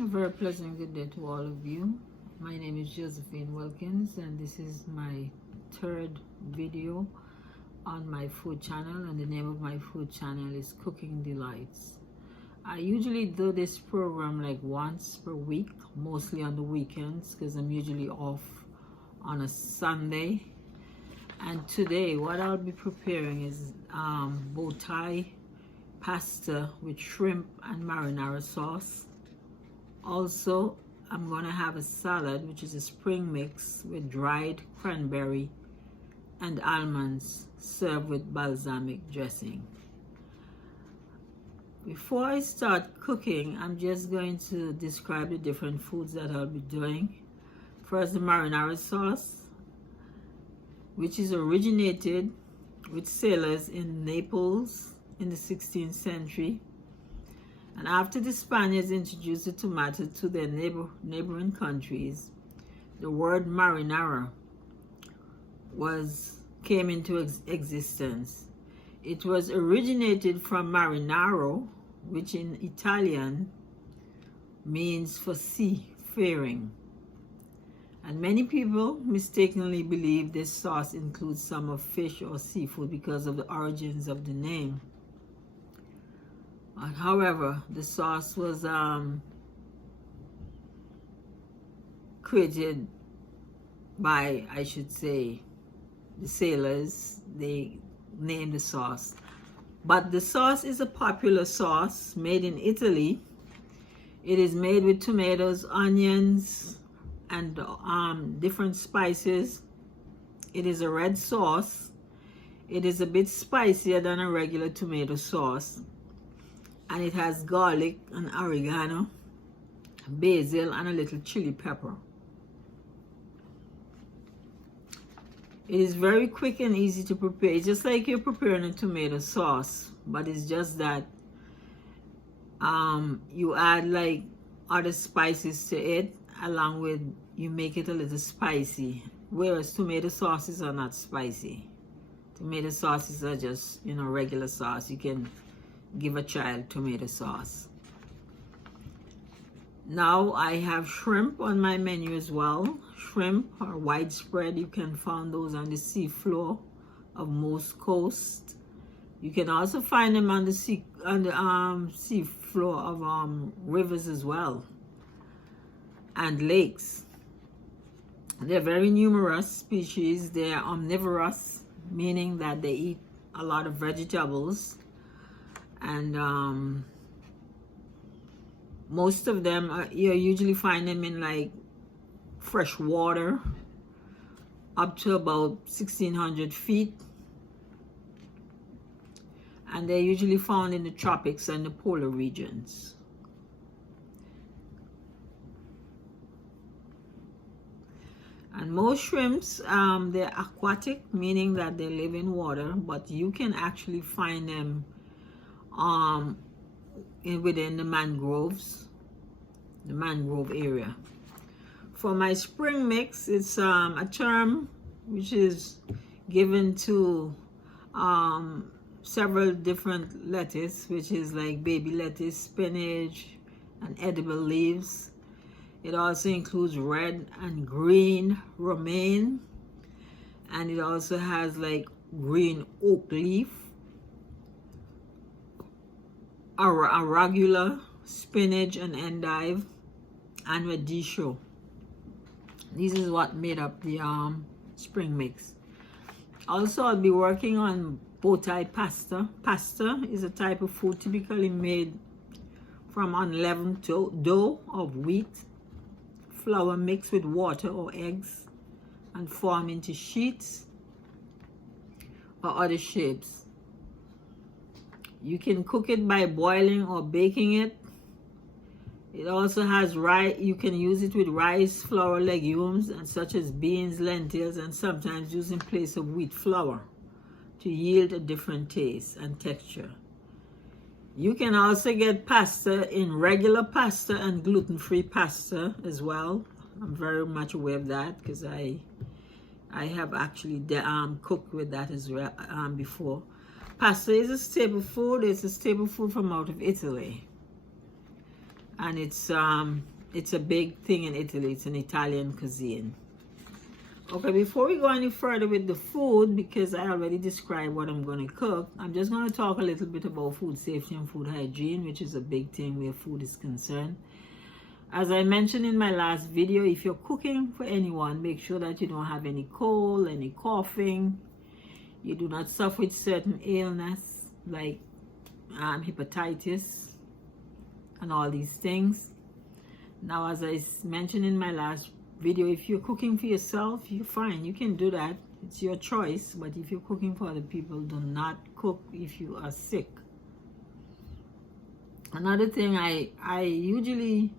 A very pleasant good day to all of you. My name is Josephine Wilkins, and this is my third video on my food channel, and the name of my food channel is Cooking Delights. I usually do this program like once per week, mostly on the weekends because I'm usually off on a Sunday. And today what I'll be preparing is bow tie pasta with shrimp and marinara sauce. Also, I'm going to have a salad, which is a spring mix with dried cranberry and almonds served with balsamic dressing. Before I start cooking, I'm just going to describe the different foods that I'll be doing. First, the marinara sauce, which is originated with sailors in Naples in the 16th century. And after the Spaniards introduced the tomato to their neighboring countries, the word marinara came into existence. It was originated from marinaro, which in Italian means for seafaring. And many people mistakenly believe this sauce includes some of fish or seafood because of the origins of the name. However, the sauce was created by, I should say, the sailors. They named the sauce. But the sauce is a popular sauce made in Italy. It is made with tomatoes, onions, and different spices. It is a red sauce. It is a bit spicier than a regular tomato sauce. And it has garlic and oregano, basil, and a little chili pepper. It is very quick and easy to prepare. It's just like you're preparing a tomato sauce, but it's just that you add like other spices to it, along with you make it a little spicy, whereas tomato sauces are not spicy. Tomato sauces are just, regular sauce. You can give a child tomato sauce. Now I have shrimp on my menu as well. Shrimp are widespread. You can find those on the seafloor of most coasts. You can also find them on the seafloor of rivers as well, and lakes. They're very numerous species. They're omnivorous, meaning that they eat a lot of vegetables. And most of them you usually find them in like fresh water up to about 1,600 feet, and they're usually found in the tropics and the polar regions. And most shrimps, they're aquatic, meaning that they live in water, but you can actually find them within the mangrove area. For my spring mix, it's a term which is given to several different lettuce, which is like baby lettuce, spinach, and edible leaves. It also includes red and green romaine, and it also has like green oak leaf, arugula, spinach, and endive, and radicchio. This is what made up the spring mix. Also, I'll be working on bow tie pasta. Pasta is a type of food typically made from unleavened dough of wheat, flour mixed with water or eggs, and form into sheets or other shapes. You can cook it by boiling or baking it. It also has rice. You can use it with rice, flour, legumes, and such as beans, lentils, and sometimes used in place of wheat flour to yield a different taste and texture. You can also get pasta in regular pasta and gluten-free pasta as well. I'm very much aware of that because I have actually cooked with that as well before. Pasta is a staple food. It's a staple food from out of Italy. and it's a big thing in Italy. It's an Italian cuisine. Okay, before we go any further with the food, because I already described what I'm going to cook, I'm just going to talk a little bit about food safety and food hygiene, which is a big thing where food is concerned. As I mentioned in my last video, if you're cooking for anyone, make sure that you don't have any cold, any coughing, you do not suffer with certain illness like hepatitis and all these things. Now, as I mentioned in my last video, if you're cooking for yourself, you're fine, you can do that, it's your choice. But if you're cooking for other people, do not cook if you are sick. Another thing, I usually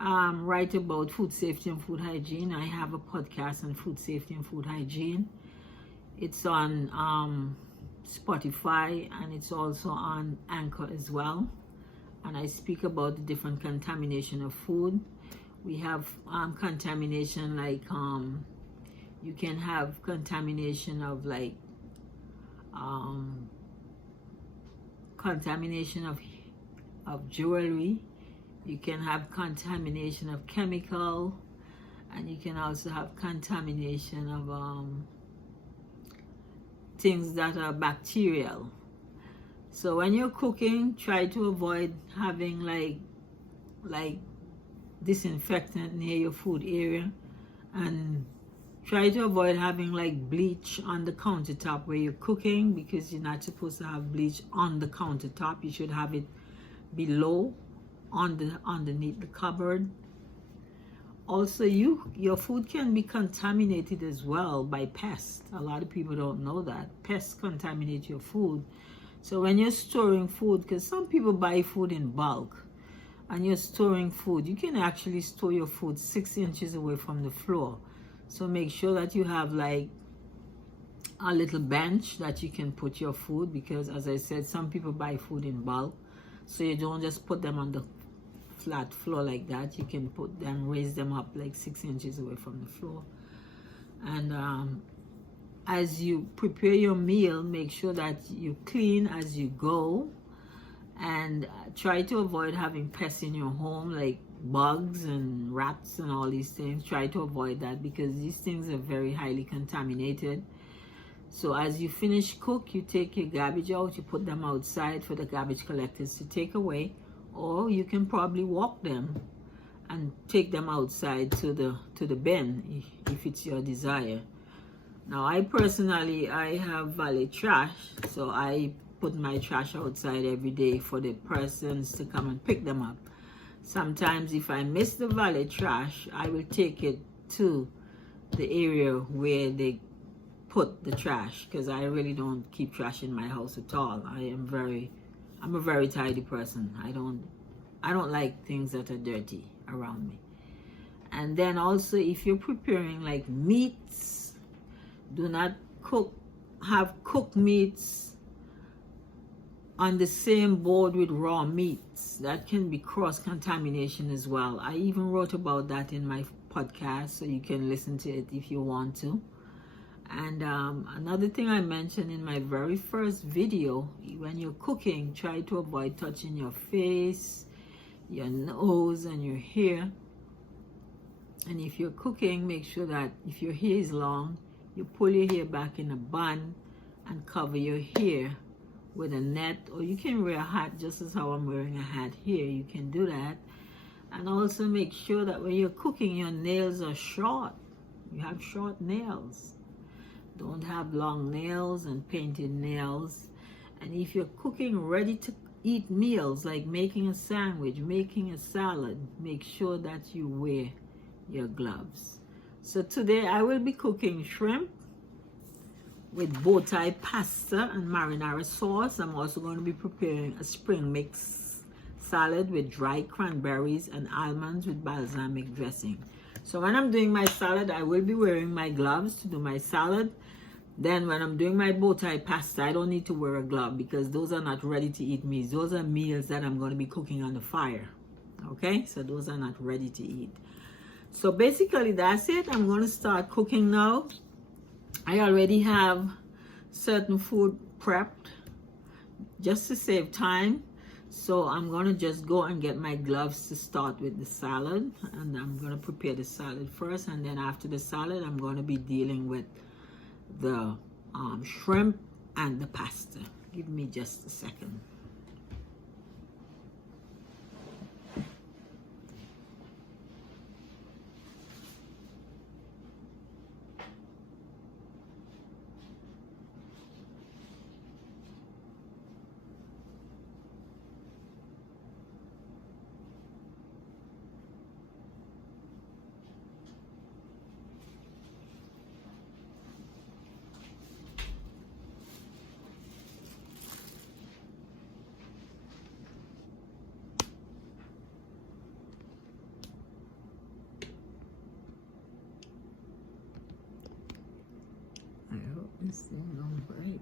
write about food safety and food hygiene. I have a podcast on food safety and food hygiene. It's on Spotify, and it's also on Anchor as well, and I speak about the different contamination of food. We have contamination like you can have contamination of like contamination of jewelry. You can have contamination of chemical, and you can also have contamination of things that are bacterial. So when you're cooking, try to avoid having like disinfectant near your food area, and try to avoid having like bleach on the countertop where you're cooking, because you're not supposed to have bleach on the countertop. You should have it below, underneath the cupboard. Also, your food can be contaminated as well by pests. A lot of people don't know that pests contaminate your food. So when you're storing food, because some people buy food in bulk, and you're storing food, you can actually store your food 6 inches away from the floor. So make sure that you have like a little bench that you can put your food, because as I said, some people buy food in bulk, so you don't just put them on the flat floor like that. You can put them, raise them up like 6 inches away from the floor. And as you prepare your meal, make sure that you clean as you go, and try to avoid having pests in your home like bugs and rats and all these things. Try to avoid that, because these things are very highly contaminated. So as you finish cook, you take your garbage out, you put them outside for the garbage collectors to take away, or you can probably walk them and take them outside to the bin if it's your desire. Now, I personally, I have valet trash, so I put my trash outside every day for the persons to come and pick them up. Sometimes if I miss the valet trash, I will take it to the area where they put the trash, because I really don't keep trash in my house at all. I'm a very tidy person. I don't like things that are dirty around me. And then also, if you're preparing like meats, do not have cooked meats on the same board with raw meats. That can be cross-contamination as well. I even wrote about that in my podcast, so you can listen to it if you want to. And another thing I mentioned in my very first video, when you're cooking, try to avoid touching your face, your nose, and your hair. And if you're cooking, make sure that if your hair is long, you pull your hair back in a bun and cover your hair with a net, or you can wear a hat, just as how I'm wearing a hat here. You can do that. And also make sure that when you're cooking, your nails are short. You have short nails. Don't have long nails and painted nails. And if you're cooking ready to eat meals, like making a sandwich, making a salad, make sure that you wear your gloves. So today I will be cooking shrimp with bow tie pasta and marinara sauce. I'm also going to be preparing a spring mix salad with dried cranberries and almonds with balsamic dressing. So when I'm doing my salad, I will be wearing my gloves to do my salad. Then when I'm doing my bow tie pasta, I don't need to wear a glove, because those are not ready to eat meals. Those are meals that I'm going to be cooking on the fire. Okay, so those are not ready to eat. So basically that's it. I'm going to start cooking now. I already have certain food prepped just to save time. So I'm gonna just go and get my gloves to start with the salad, and I'm gonna prepare the salad first, and then after the salad I'm gonna be dealing with the shrimp and the pasta. Give me just a second. I hope this thing don't break.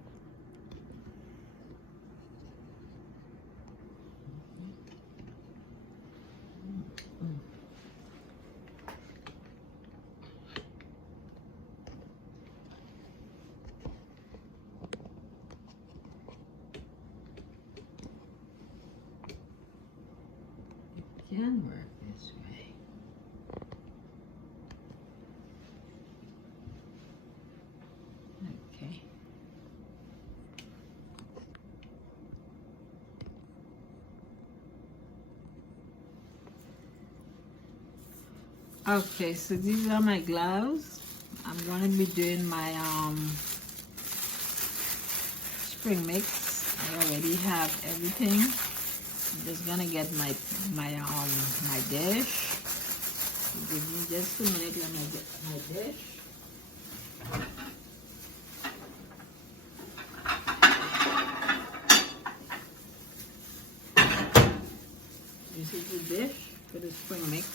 It can work this way. Okay. Okay, so these are my gloves. I'm gonna be doing my spring mix. I already have everything. I'm just gonna get my dish. Give me just a minute. Let me get my dish. This is the dish for the spring mix.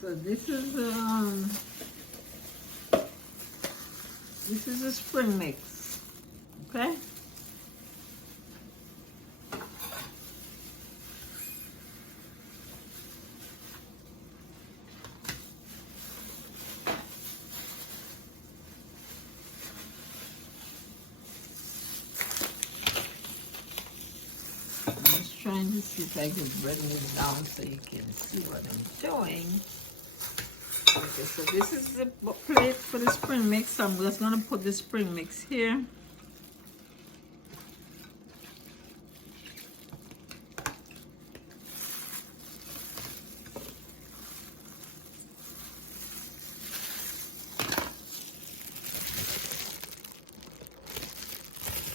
So this is a spring mix, okay? I'm just trying to see if I can bring this down so you can see what I'm doing. Okay, so this is the plate for the spring mix. So I'm just gonna put the spring mix here.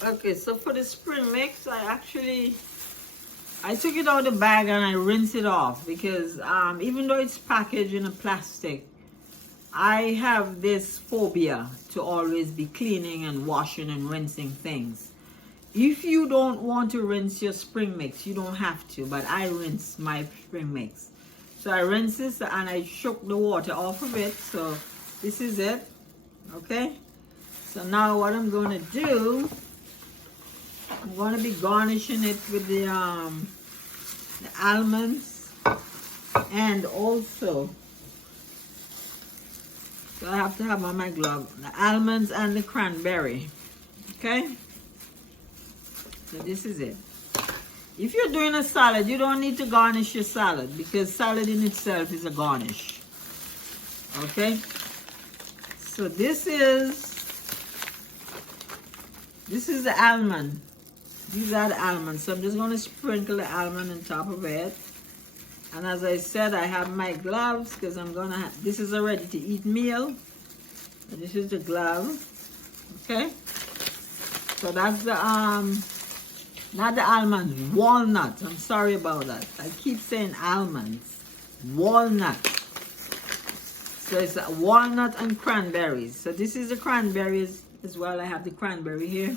Okay, so for the spring mix, I took it out of the bag and I rinsed it off because even though it's packaged in a plastic, I have this phobia to always be cleaning and washing and rinsing things. If you don't want to rinse your spring mix, you don't have to, but I rinse my spring mix. So I rinse this and I shook the water off of it. So this is it, okay? So now what I'm going to do, I'm going to be garnishing it with the almonds and also, so I have to have on my glove, the almonds and the cranberry, okay? So this is it. If you're doing a salad, you don't need to garnish your salad because salad in itself is a garnish, okay? So this is the almond. These are the almonds. So I'm just going to sprinkle the almond on top of it. And as I said, I have my gloves because I'm gonna have, this is a ready to eat meal. And this is the glove. Okay. So that's the not the almonds, walnuts. I'm sorry about that. I keep saying almonds. Walnut. So it's walnut and cranberries. So this is the cranberries as well. I have the cranberry here.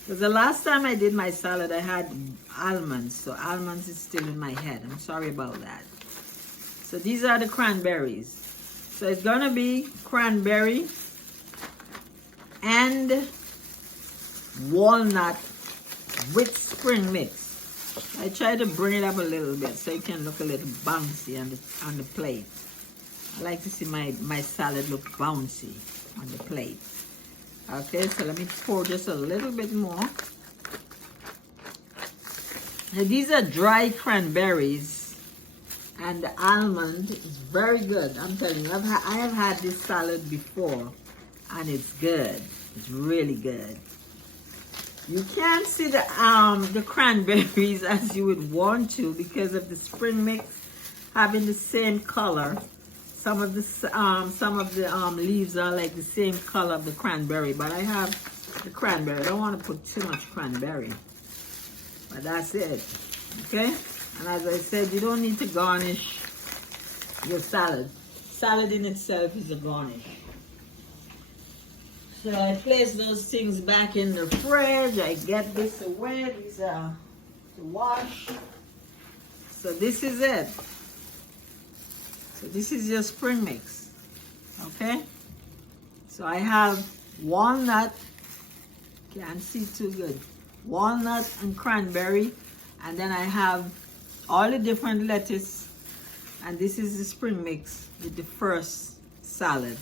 Because the last time I did my salad, I had almonds. So almonds is still in my head. I'm sorry about that. So these are the cranberries. So it's going to be cranberry and walnut with spring mix. I try to bring it up a little bit so it can look a little bouncy on the plate. I like to see my salad look bouncy on the plate. Okay, so let me pour just a little bit more. Now, these are dry cranberries, and the almond is very good. I'm telling you, I have had this salad before, and it's good. It's really good. You can't see the cranberries as you would want to because of the spring mix having the same color. Some of the leaves are like the same color of the cranberry, but I have the cranberry. I don't want to put too much cranberry, but that's it. Okay, and as I said, you don't need to garnish your salad. Salad in itself is a garnish. So I place those things back in the fridge. I get this away. These are to wash. So this is it. So this is your spring mix. Okay? So I have walnut. Can't see too good. Walnut and cranberry. And then I have all the different lettuce. And this is the spring mix with the first salad.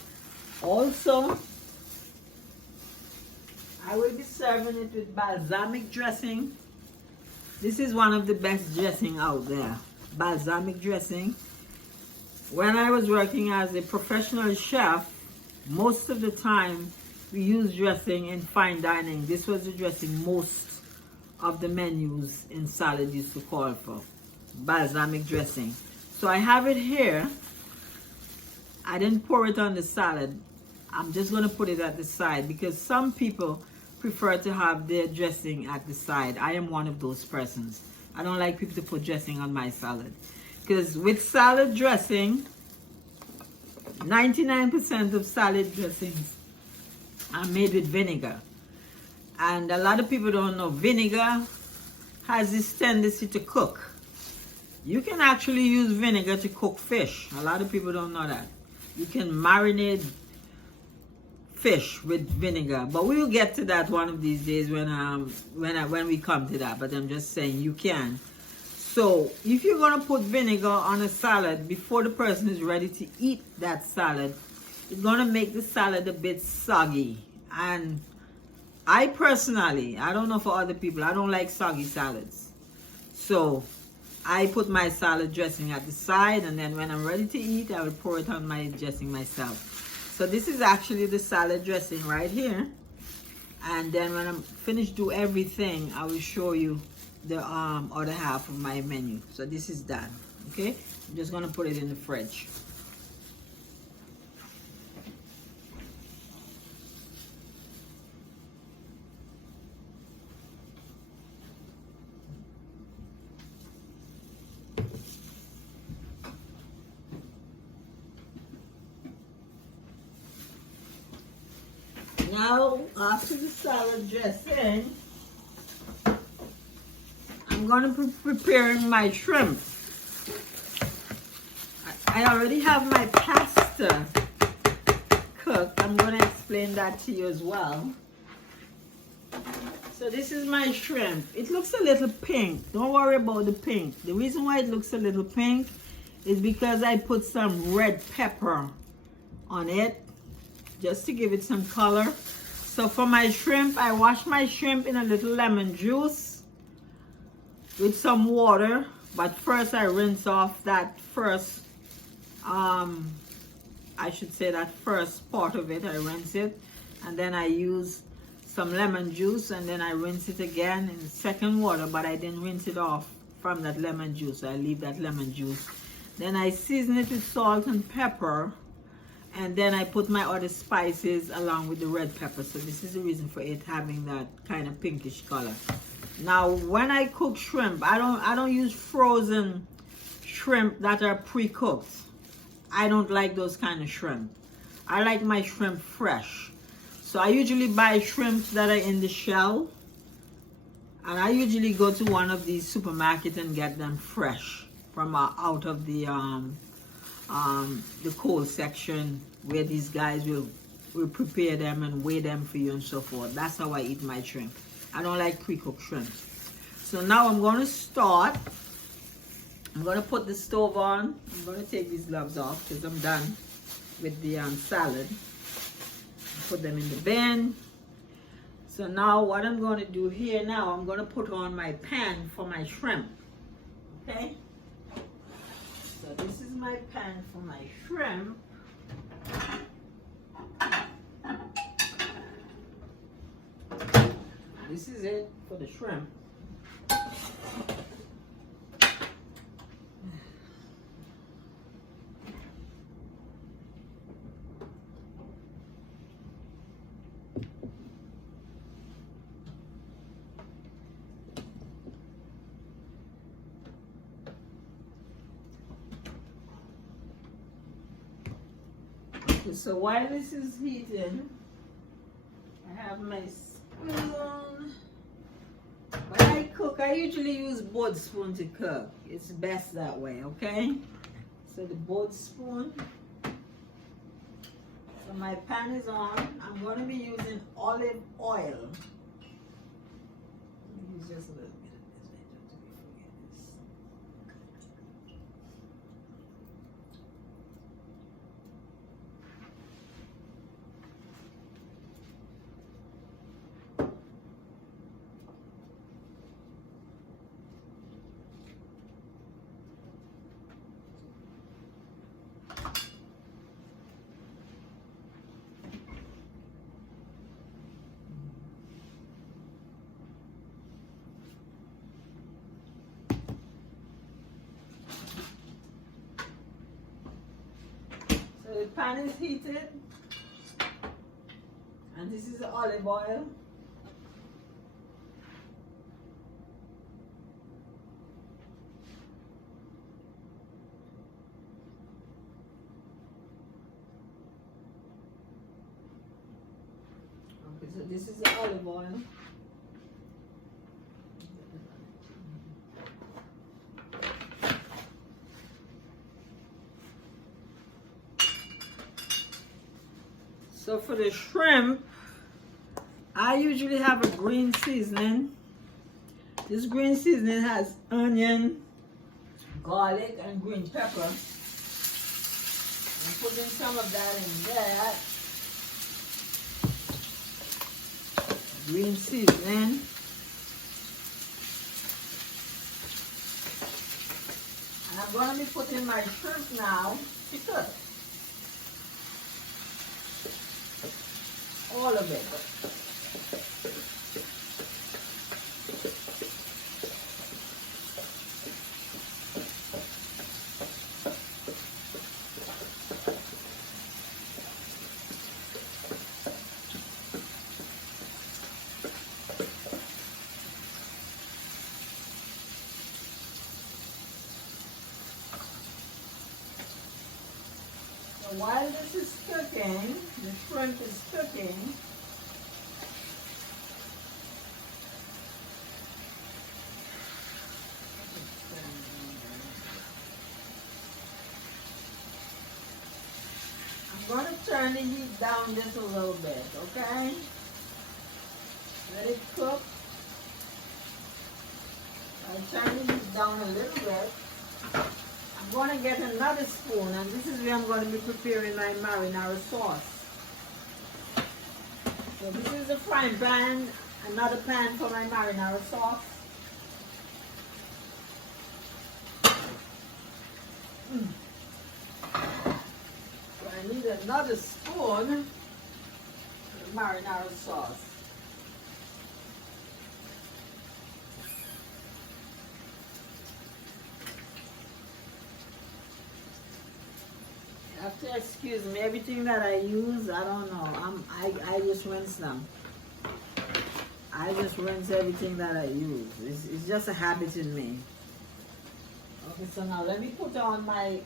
Also, I will be serving it with balsamic dressing. This is one of the best dressing out there. Balsamic dressing. When I was working as a professional chef, most of the time we use dressing in fine dining. This was the dressing most of the menus in salad used to call for. Balsamic dressing. So I have it here. I didn't pour it on the salad. I'm just going to put it at the side because some people prefer to have their dressing at the side. I am one of those persons. I don't like people to put dressing on my salad. Because with salad dressing, 99% of salad dressings are made with vinegar. And a lot of people don't know vinegar has this tendency to cook. You can actually use vinegar to cook fish. A lot of people don't know that. You can marinate fish with vinegar, but we will get to that one of these days when we come to that. But I'm just saying you can. So if you're gonna put vinegar on a salad before the person is ready to eat that salad, it's gonna make the salad a bit soggy. And I personally, I don't know for other people, I don't like soggy salads. So I put my salad dressing at the side, and then when I'm ready to eat, I will pour it on my dressing myself. So this is actually the salad dressing right here. And then when I'm finished do everything, I will show you the other half of my menu. So this is done. Okay? I'm just gonna put it in the fridge. Now, after the salad dressing, I'm going to be preparing my shrimp. I already have my pasta cooked. I'm going to explain that to you as well. So this is my shrimp. It looks a little pink. Don't worry about the pink. The reason why it looks a little pink is because I put some red pepper on it, just to give it some color. So for my shrimp, I wash my shrimp in a little lemon juice with some water. But first I rinse off that first, I should say that first part of it. I rinse it. And then I use some lemon juice. And then I rinse it again in the second water. But I didn't rinse it off from that lemon juice. I leave that lemon juice. Then I season it with salt and pepper, and then I put my other spices along with the red pepper. So this is the reason for it having that kind of pinkish color. Now when I cook shrimp, I don't use frozen shrimp that are pre-cooked. I don't like those kind of shrimp. I like my shrimp fresh. So I usually buy shrimps that are in the shell, and I usually go to one of these supermarkets and get them fresh from out of the cold section, where these guys will prepare them and weigh them for you and so forth. That's how I eat my shrimp. I don't like pre-cooked shrimp. So now I'm going to start. I'm going to put the stove on. I'm going to take these gloves off because I'm done with the salad. Put them in the bin. So now what I'm going to do here now, I'm going to put on my pan for my shrimp. Okay? So this is my pan for my shrimp. This is it for the shrimp. So while this is heating, I have my spoon. When I cook, I usually use both spoon to cook. It's best that way, okay? So the both spoon. So my pan is on. I'm going to be using olive oil. Use just a little bit of this. So the pan is heated, and this is the olive oil. Okay, so this is the olive oil. So for the shrimp, I usually have a green seasoning. This green seasoning has onion, garlic, and green pepper. I'm putting some of that in there. Green seasoning. And I'm going to be putting my shrimp now to cook. All of it. So while this is cooking, the shrimp is cooking, I'm going to turn the heat down just a little bit, okay? Let it cook. I'll turn the heat down a little bit. I'm going to get another spoon, and this is where I'm going to be preparing my marinara sauce. So this is the frying pan, another pan for my marinara sauce. So I need another spoon for the marinara sauce. have to excuse me. Everything that I use, I don't know. I just rinse them. I just rinse everything that I use. It's just a habit in me. Okay, so now let me put on my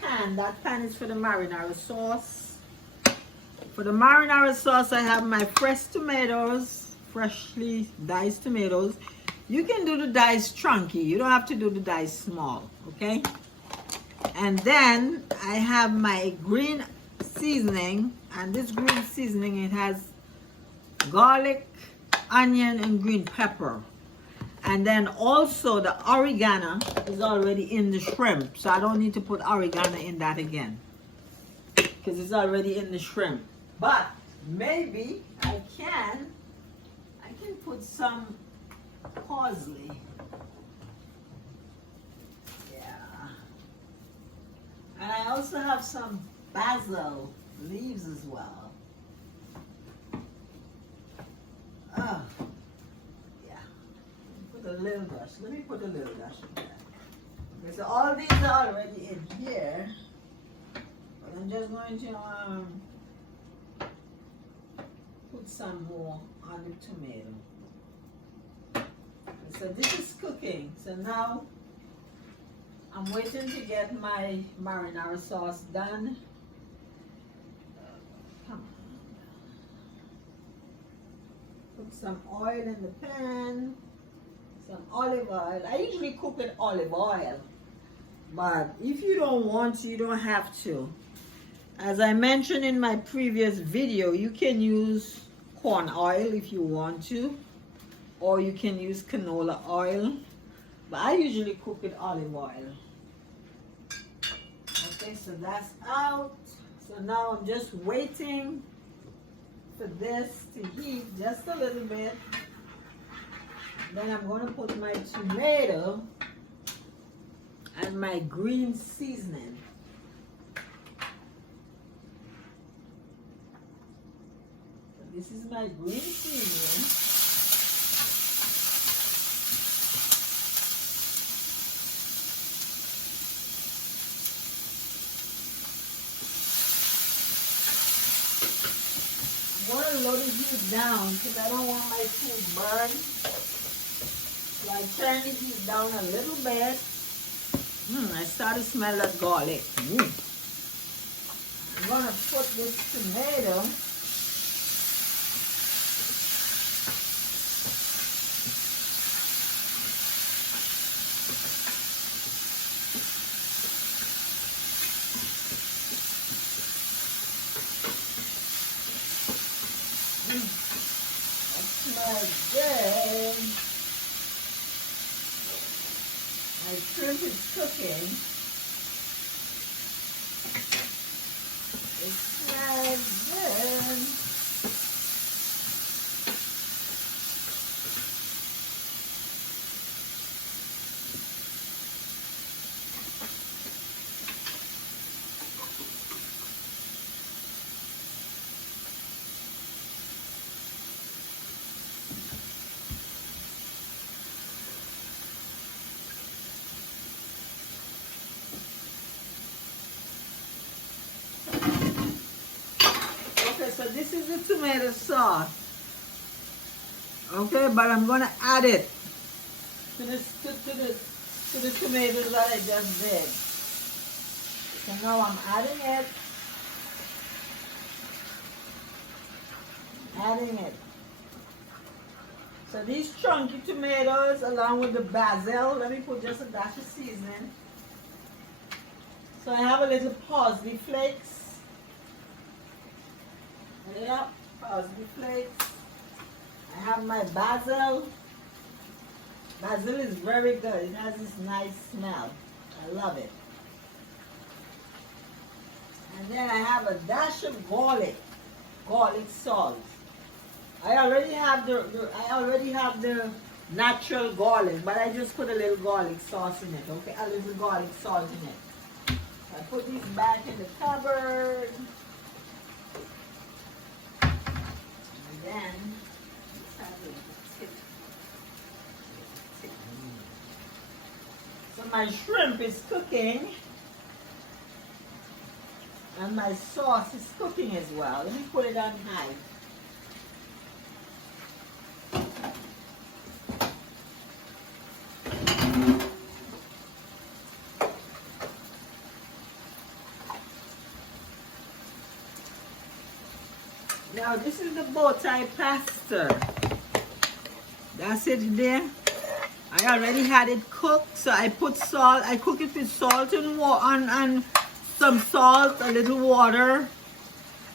pan. That pan is for the marinara sauce. For the marinara sauce, I have my fresh tomatoes, freshly diced tomatoes. You can do the diced chunky. You don't have to do the diced small, okay? And then I have my green seasoning, and this green seasoning, it has garlic, onion, and green pepper. And then also the oregano is already in the shrimp, so I don't need to put oregano in that again because it's already in the shrimp. But maybe I can put some parsley. Yeah. And I also have some basil leaves as well. Oh, yeah. Put a little dash. Let me put a little dash in there. Okay, so all these are already in here. But I'm just going to put some more on the tomato. So this is cooking. So now I'm waiting to get my marinara sauce done. Come on. Put some oil in the pan. Some olive oil. I usually cook with olive oil. But if you don't want to, you don't have to. As I mentioned in my previous video, you can use corn oil if you want to, or you can use canola oil, but I usually cook with olive oil. Okay, so that's out. So now I'm just waiting for this to heat just a little bit. Then I'm going to put my tomato and my green seasoning. This is my green seasoning. I'm going to lower the heat down because I don't want my food burned. So I turn the heat down a little bit. I start to smell that garlic. I'm going to put this tomato . Good. My shrimp is cooking. It smells good. So this is the tomato sauce. Okay, but I'm gonna add it to the tomatoes that I just did. So now I'm adding it. Adding it. So these chunky tomatoes along with the basil, let me put just a dash of seasoning. So I have a little parsley flakes. Yeah, parsley flakes. I have my basil. Basil is very good. It has this nice smell. I love it. And then I have a dash of garlic salt. I already have the natural garlic, but I just put a little garlic sauce in it. Okay, a little garlic salt in it. I put these back in the cupboard. Then so my shrimp is cooking. And my sauce is cooking as well. Let me put it on high. Now this is the bow tie pasta. That's it there. I already had it cooked, so I put salt. I cook it with salt and water and some salt, a little water,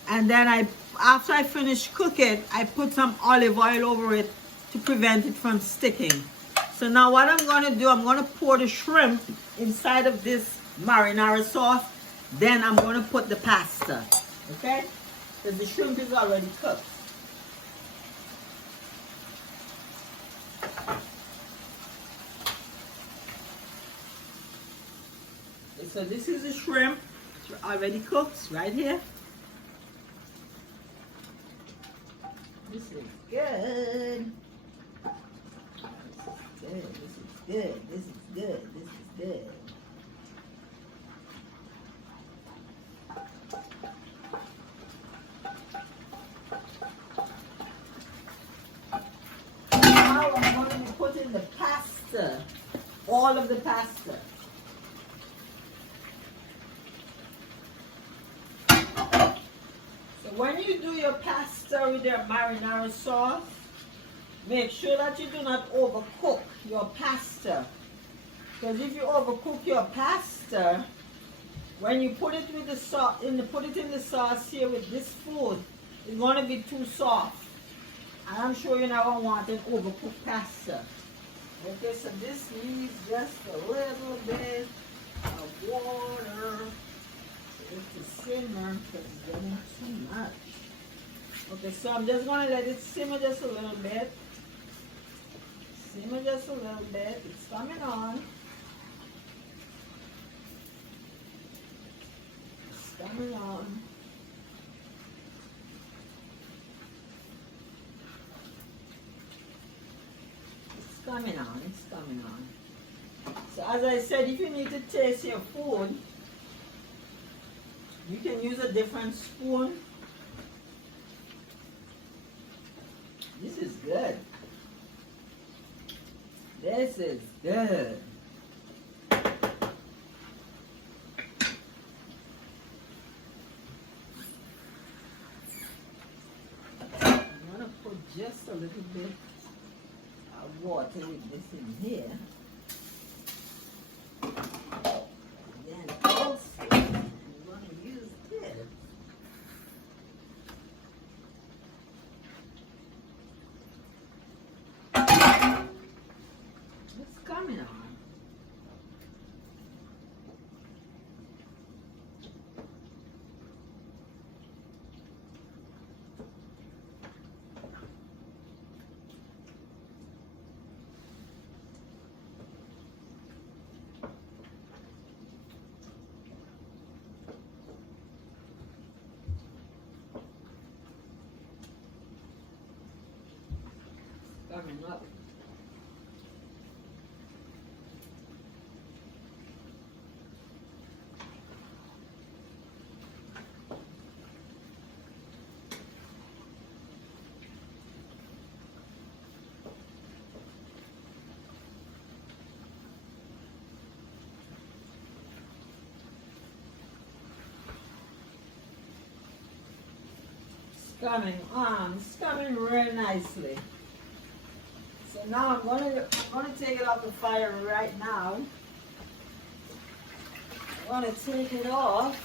and then after I finish cooking, I put some olive oil over it to prevent it from sticking. So now what I'm going to do, I'm going to pour the shrimp inside of this marinara sauce. Then I'm going to put the pasta. Okay? Because the shrimp is already cooked. So this is the shrimp. It's already cooked right here. This is good. This is good. This is good. This is good. Now I'm going to be putting the pasta, all of the pasta. So when you do your pasta with your marinara sauce, make sure that you do not overcook your pasta. Because if you overcook your pasta, when you put it with the sauce, put it in the sauce here with this food, it's going to be too soft. And I'm sure you never want an overcooked pasta. Okay, so this needs just a little bit of water to simmer because it's getting too much. Okay, so I'm just going to let it simmer just a little bit. Simmer just a little bit. It's coming on. It's coming on. It's coming on. It's coming on. So as I said, if you need to taste your food, you can use a different spoon. This is good. This is good. I'm going to put just a little bit of water with this in here. And then also, I'm going to use this. It's coming on. Coming up. It's coming on. It's coming real nicely. So now I'm going to take it off the fire right now. I'm going to take it off.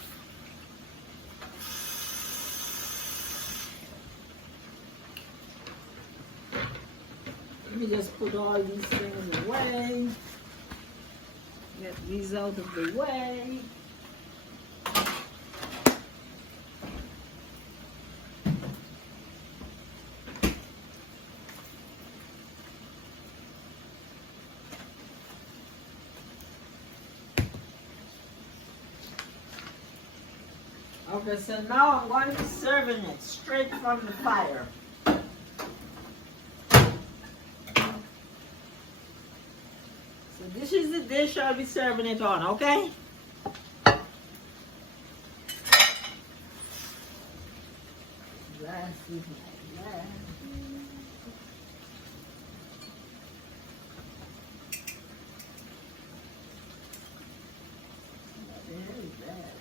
Let me just put all these things away. Get these out of the way. Okay, so now I'm going to be serving it straight from the fire. So this is the dish I'll be serving it on, okay? glass is my glass. What the hell is that?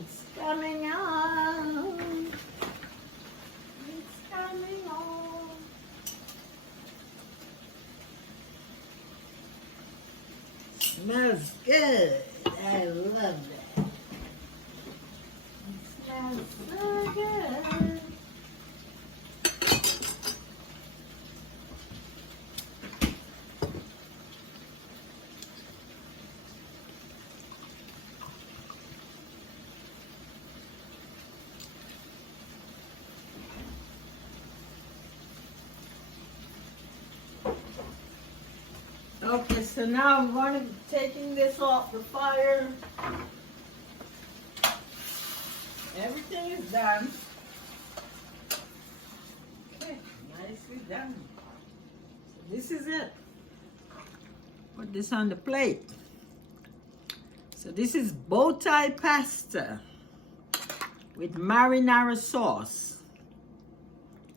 It's coming on. It's coming on. Smells good. I love that. It smells so good. Okay, so now I'm going to be taking this off the fire. Everything is done. Okay, nicely done. So this is it. Put this on the plate. So this is bow tie pasta with marinara sauce.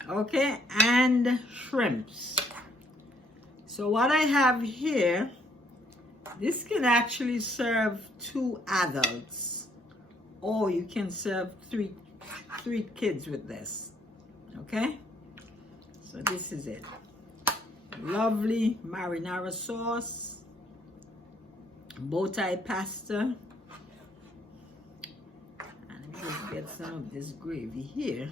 Okay, and shrimps. So what I have here, this can actually serve 2 adults, or you can serve three kids with this. Okay, so this is it. Lovely marinara sauce, bow tie pasta, and let me just get some of this gravy here.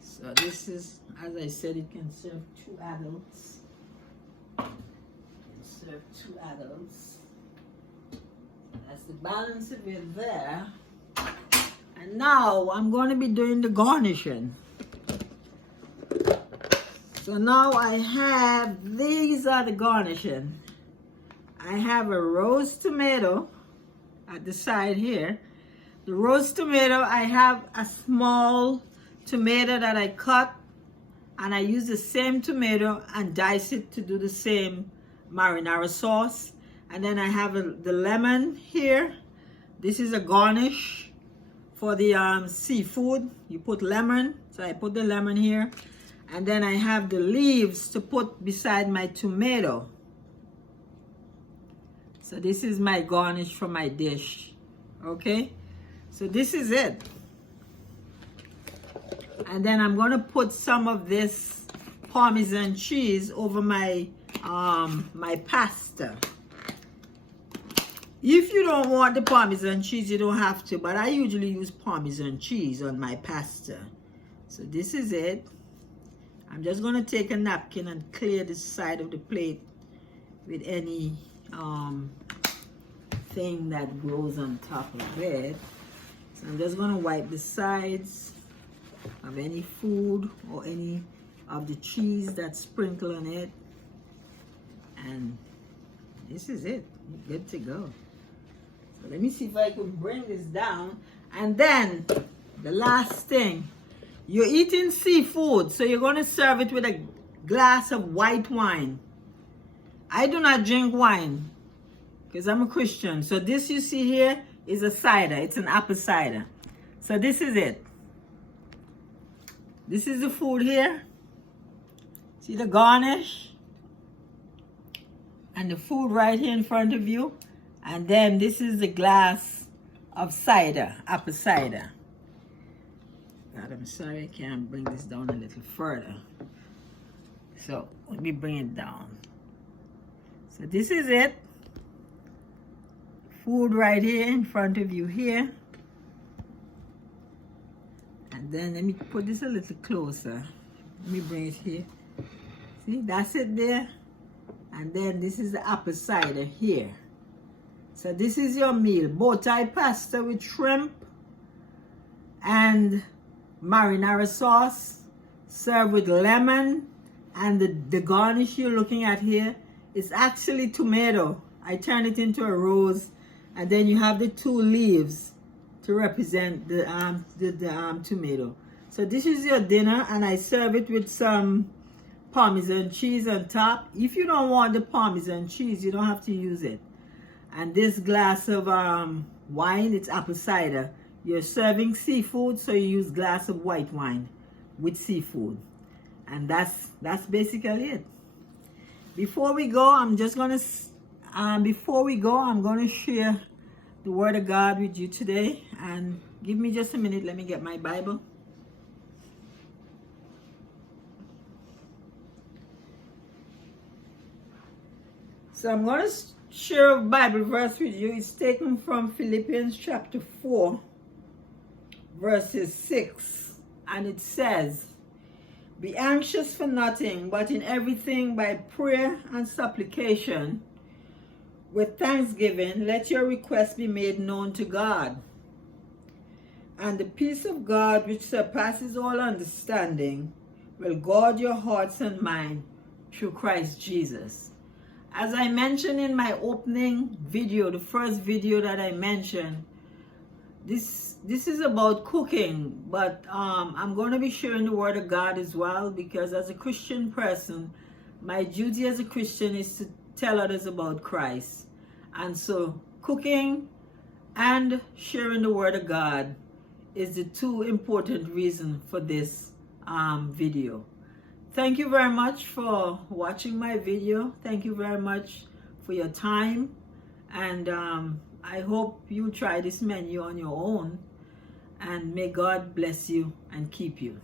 So this is, as I said, it can serve 2 adults. It can serve 2 adults. That's the balance of it there. And now I'm going to be doing the garnishing. So now I have, these are the garnishing. I have a roast tomato at the side here. The roast tomato, I have a small tomato that I cut, and I use the same tomato and dice it to do the same marinara sauce. And then I have the lemon here. This is a garnish for the seafood. You put lemon, so I put the lemon here. And then I have the leaves to put beside my tomato. So this is my garnish for my dish. Okay, so this is it. And then I'm going to put some of this Parmesan cheese over my my pasta. If you don't want the Parmesan cheese, you don't have to, but I usually use Parmesan cheese on my pasta. So this is it. I'm just going to take a napkin and clear the side of the plate with any thing that grows on top of it. So I'm just going to wipe the sides of any food or any of the cheese that's sprinkled on it, and this is it. You're good to go. So let me see if I can bring this down. And then the last thing, you're eating seafood, so you're going to serve it with a glass of white wine. I do not drink wine because I'm a Christian. So this you see here is a cider. It's an apple cider. So this is it. This is the food here. See the garnish? And the food right here in front of you. And then this is the glass of cider, apple cider. God, I'm sorry I can't bring this down a little further. So let me bring it down. So this is it. Food right here in front of you here. And then let me put this a little closer. Let me bring it here. See, that's it there. And then this is the apple cider here. So this is your meal. Bow tie pasta with shrimp and marinara sauce, served with lemon, and the garnish you're looking at here is actually tomato. I turn it into a rose, and then you have the 2 leaves to represent the tomato. So this is your dinner, and I serve it with some Parmesan cheese on top. If you don't want the Parmesan cheese, you don't have to use it. And this glass of wine, it's apple cider. You're serving seafood, so you use glass of white wine with seafood. And that's basically it. Before we go, I'm gonna share the Word of God with you today. And give me just a minute. Let me get my Bible. So I'm going to share a Bible verse with you. It's taken from Philippians chapter 4, verses 6. And it says, "Be anxious for nothing, but in everything by prayer and supplication, with thanksgiving, let your requests be made known to God. And the peace of God, which surpasses all understanding, will guard your hearts and mind through Christ Jesus." As I mentioned in my opening video, the first video that I mentioned, this is about cooking, but I'm going to be sharing the Word of God as well, because as a Christian person, my duty as a Christian is to tell others about Christ. And so cooking and sharing the Word of God is the two important reasons for this video. Thank you very much for watching my video. Thank you very much for your time. And I hope you try this menu on your own. And may God bless you and keep you.